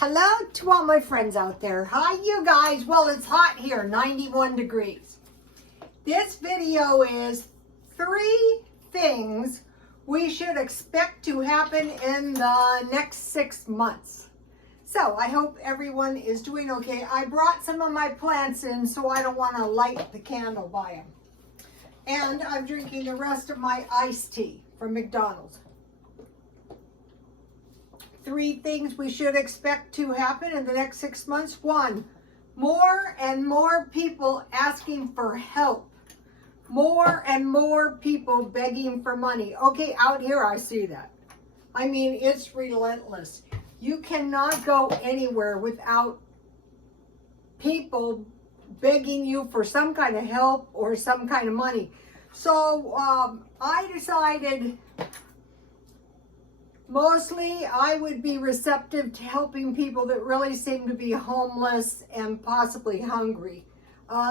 Hello to all my friends out there. Hi, you guys. Well, it's hot here, 91 degrees. This video is 3 things we should expect to happen in the next 6 months. So I hope everyone is doing okay. I brought some of my plants in, so I don't want to light the candle by them. And I'm drinking the rest of my iced tea from McDonald's. 3 things we should expect to happen in the next 6 months. 1, more and more people asking for help. More and more people begging for money. Okay, out here I see that. I mean, it's relentless. You cannot go anywhere without people begging you for some kind of help or some kind of money. So I decided mostly I would be receptive to helping people that really seem to be homeless and possibly hungry.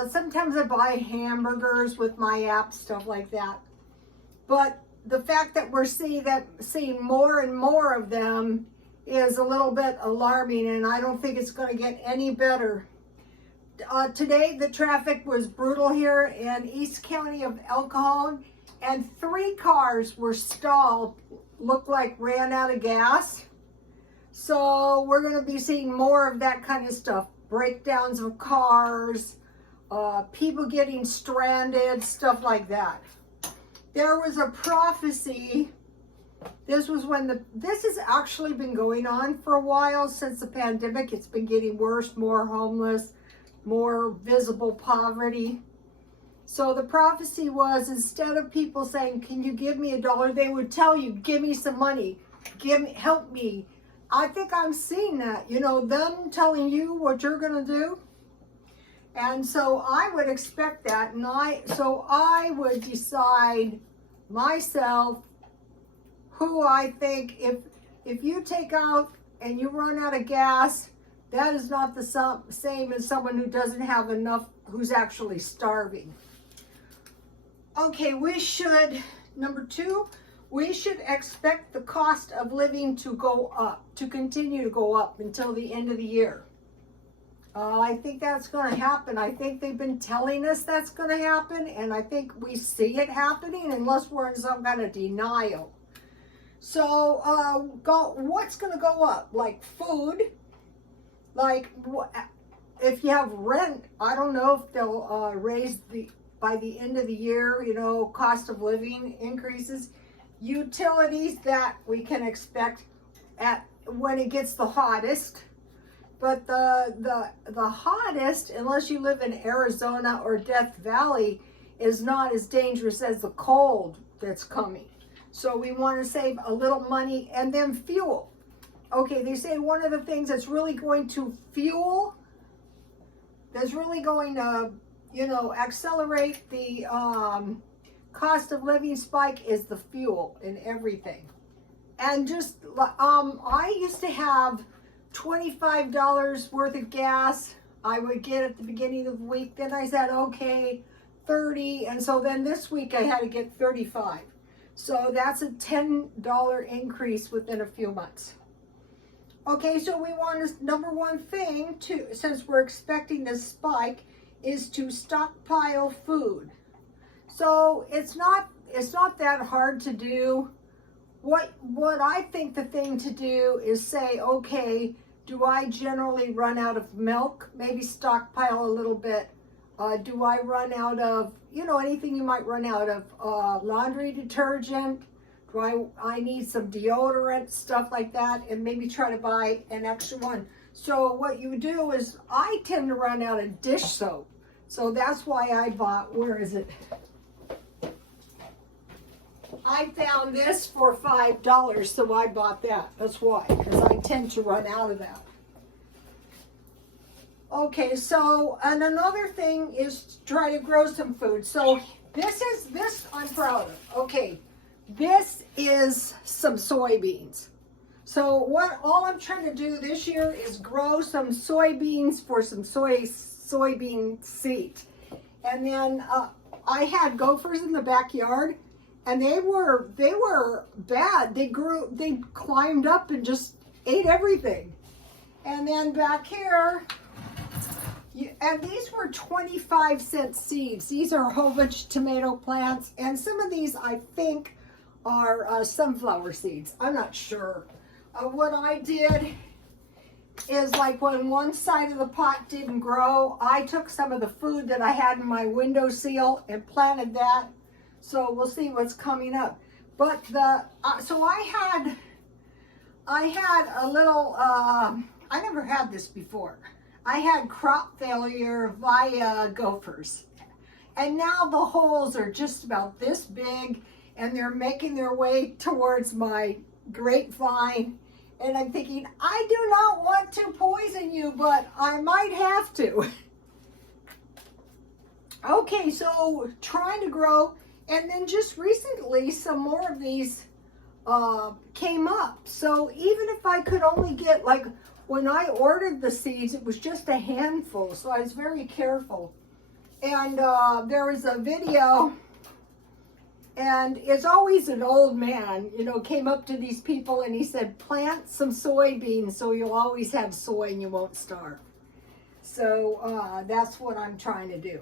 Sometimes I buy hamburgers with my app, stuff like that. But the fact that we're seeing more and more of them is a little bit alarming, and I don't think it's going to get any better. Today the traffic was brutal here in East County of El Cajon, and 3 cars were stalled, looked like ran out of gas. So we're going to be seeing more of that kind of stuff. Breakdowns of cars, people getting stranded, stuff like that. There was a prophecy. This has actually been going on for a while since the pandemic. It's been getting worse, more homeless, more visible poverty. So the prophecy was, instead of people saying, can you give me $1? They would tell you, give me some money, help me. I think I'm seeing that, them telling you what you're going to do. And so I would expect that. And I would decide myself who I think, if you take out and you run out of gas, that is not the same as someone who doesn't have enough, who's actually starving. Okay, number 2, we should expect the cost of living to go up, to continue to go up until the end of the year. I think that's going to happen. I think they've been telling us that's going to happen, and I think we see it happening unless we're in some kind of denial. So, what's going to go up? Like food, like if you have rent, I don't know if they'll raise by the end of the year, cost of living increases. Utilities, that we can expect when it gets the hottest. But the hottest, unless you live in Arizona or Death Valley, is not as dangerous as the cold that's coming. So we want to save a little money. And then fuel. Okay, they say one of the things that's really going to accelerate the cost of living spike is the fuel in everything. And just, I used to have $25 worth of gas I would get at the beginning of the week. Then I said, okay, 30. And so then this week I had to get 35. So that's a $10 increase within a few months. Okay, so we want to, number 1 thing, since we're expecting this spike, is to stockpile food. So it's not that hard to do. What I think the thing to do is say, okay, do I generally run out of milk? Maybe stockpile a little bit. Do I run out of, anything you might run out of, laundry detergent? Do I need some deodorant, stuff like that, and maybe try to buy an extra one. So what you do is, I tend to run out of dish soap. So that's why I bought, where is it? I found this for $5, so I bought that. That's why, because I tend to run out of that. Okay, so, and another thing is to try to grow some food. So this I'm proud of. Okay, this is some soybeans. So all I'm trying to do this year is grow some soybeans for some soybean seed. And then I had gophers in the backyard, and they were bad. They climbed up and just ate everything. And then back here, and these were 25-cent seeds. These are a whole bunch of tomato plants, and some of these I think are sunflower seeds. I'm not sure. What I did is, like, when one side of the pot didn't grow, I took some of the food that I had in my window and planted that. So we'll see what's coming up. But so I had a little, I never had this before. I had crop failure via gophers. And now the holes are just about this big, and they're making their way towards my grapevine. And I'm thinking, I do not want to poison you, but I might have to. Okay, so trying to grow. And then just recently, some more of these came up. So even if I could only get, like, when I ordered the seeds, it was just a handful. So I was very careful. And there was a video, and it's always an old man, you know, came up to these people and he said, plant some soybeans so you'll always have soy and you won't starve. So that's what I'm trying to do.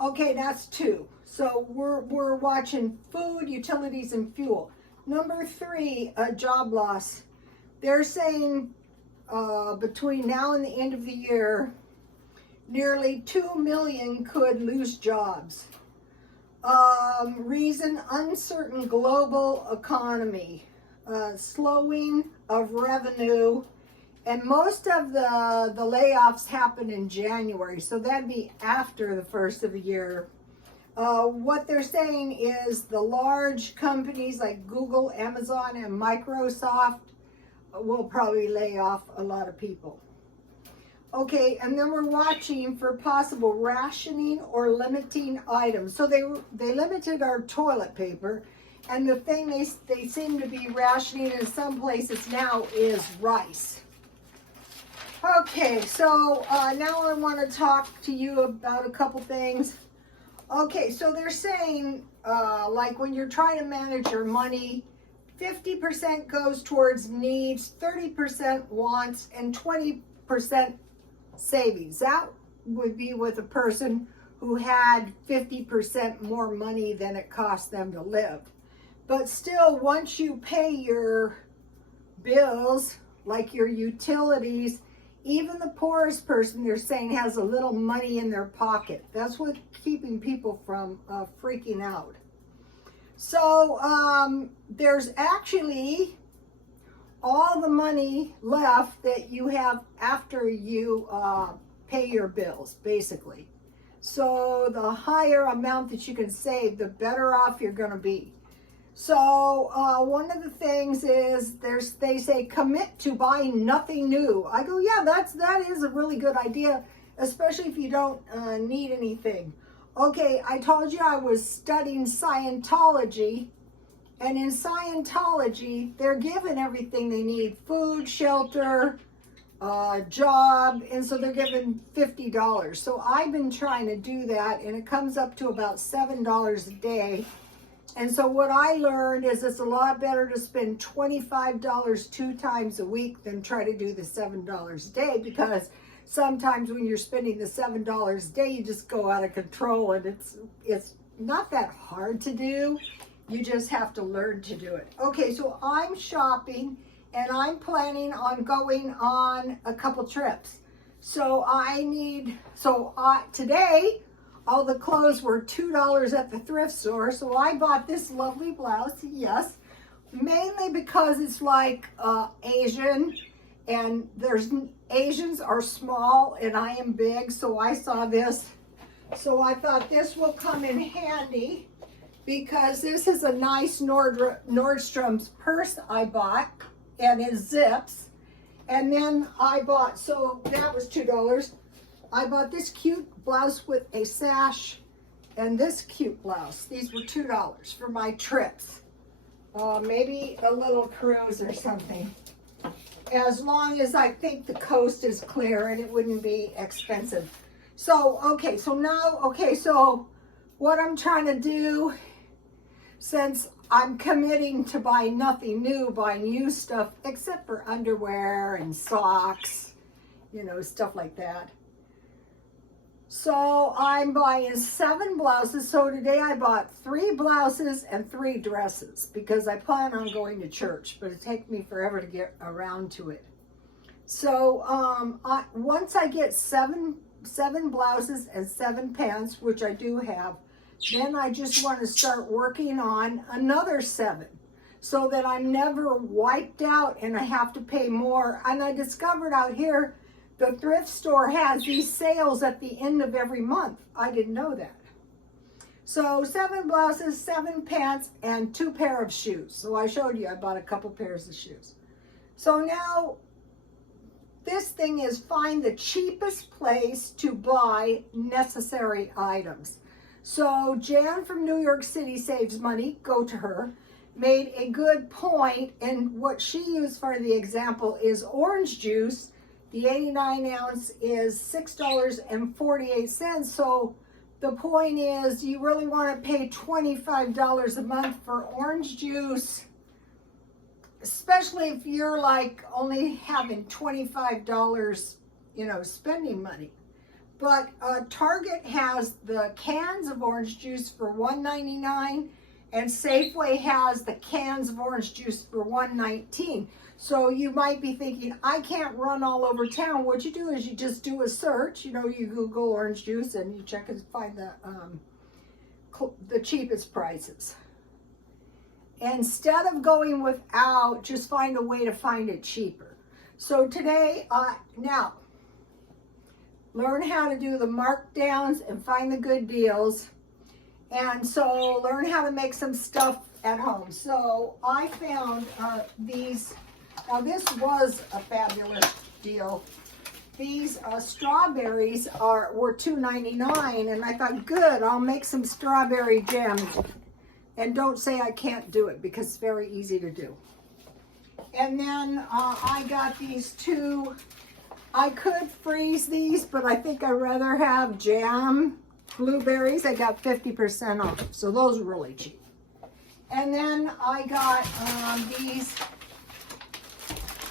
Okay, that's 2. So we're watching food, utilities, and fuel. Number 3, job loss. They're saying between now and the end of the year, nearly 2 million could lose jobs. Reason, uncertain global economy, slowing of revenue, and most of the layoffs happen in January, so that'd be after the first of the year. What they're saying is the large companies like Google, Amazon, and Microsoft will probably lay off a lot of people. Okay, and then we're watching for possible rationing or limiting items. So they limited our toilet paper, and the thing they seem to be rationing in some places now is rice. Okay, so now I want to talk to you about a couple things. Okay, so they're saying, like, when you're trying to manage your money, 50% goes towards needs, 30% wants, and 20% savings. That would be with a person who had 50% more money than it cost them to live. But still, once you pay your bills, like your utilities, even the poorest person, they're saying, has a little money in their pocket. That's what's keeping people from freaking out. So there's actually all the money left that you have after you pay your bills, basically. So the higher amount that you can save, the better off you're going to be. So one of the things is they say commit to buying nothing new. I go, yeah, that is a really good idea, especially if you don't need anything. Okay, I told you I was studying Scientology, and in Scientology, they're given everything they need: food, shelter, job, and so they're given $50. So I've been trying to do that, and it comes up to about $7 a day. And so what I learned is it's a lot better to spend $25 2 times a week than try to do the $7 a day, because sometimes when you're spending the $7 a day, you just go out of control, and it's not that hard to do. You just have to learn to do it. Okay, so I'm shopping, and I'm planning on going on a couple trips. So today, all the clothes were $2 at the thrift store. So I bought this lovely blouse, yes, mainly because it's like Asian, and Asians are small and I am big. So I saw this. So I thought this will come in handy, because this is a nice Nordstrom's purse I bought, and it zips. And then I bought, so that was $2. I bought this cute blouse with a sash and this cute blouse. These were $2 for my trips. Maybe a little cruise or something. As long as I think the coast is clear and it wouldn't be expensive. So, so what I'm trying to do, since I'm committing to buy nothing new, buying used stuff, except for underwear and socks, you know, stuff like that. So I'm buying 7 blouses. So today I bought 3 blouses and 3 dresses because I plan on going to church, but it takes me forever to get around to it. So once I get seven blouses and 7 pants, which I do have, then I just want to start working on another 7 so that I'm never wiped out and I have to pay more. And I discovered out here, the thrift store has these sales at the end of every month. I didn't know that. So 7 blouses, 7 pants, and 2 pair of shoes. So I showed you I bought a couple pairs of shoes. So now this thing is find the cheapest place to buy necessary items. So Jan from New York City Saves Money, go to her, made a good point, and what she used for the example is orange juice. The 89 ounce is $6.48. So the point is, you really want to pay $25 a month for orange juice, especially if you're like only having $25, you know, spending money. But Target has the cans of orange juice for $1.99, and Safeway has the cans of orange juice for $1.19. So you might be thinking, I can't run all over town. What you do is you just do a search. You know, you Google orange juice and you check and find the cheapest prices. Instead of going without, just find a way to find it cheaper. So today, now, learn how to do the markdowns and find the good deals. And so learn how to make some stuff at home. So I found these. Now this was a fabulous deal. These strawberries were $2.99, and I thought, good, I'll make some strawberry jam. And don't say I can't do it, because it's very easy to do. And then I got these 2. I could freeze these, but I think I'd rather have jam blueberries. I got 50% off, so those are really cheap. And then I got these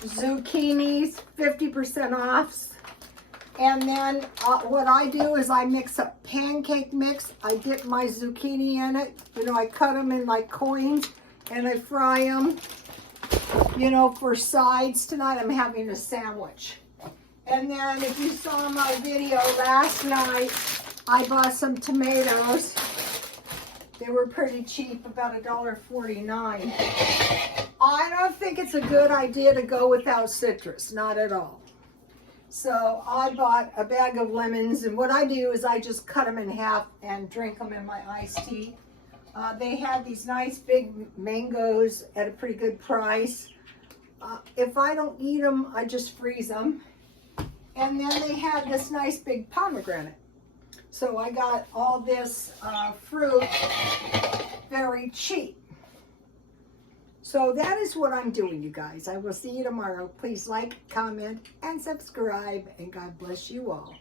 zucchinis, 50% off. And then what I do is I mix up pancake mix. I dip my zucchini in it. You know, I cut them in like coins and I fry them, you know, for sides. Tonight I'm having a sandwich. And then if you saw my video last night, I bought some tomatoes. They were pretty cheap, about $1.49. I don't think it's a good idea to go without citrus, not at all. So I bought a bag of lemons, and what I do is I just cut them in half and drink them in my iced tea. They had these nice big mangoes at a pretty good price. If I don't eat them, I just freeze them. And then they had this nice big pomegranate. So I got all this fruit very cheap. So that is what I'm doing, you guys. I will see you tomorrow. Please like, comment, and subscribe, and God bless you all.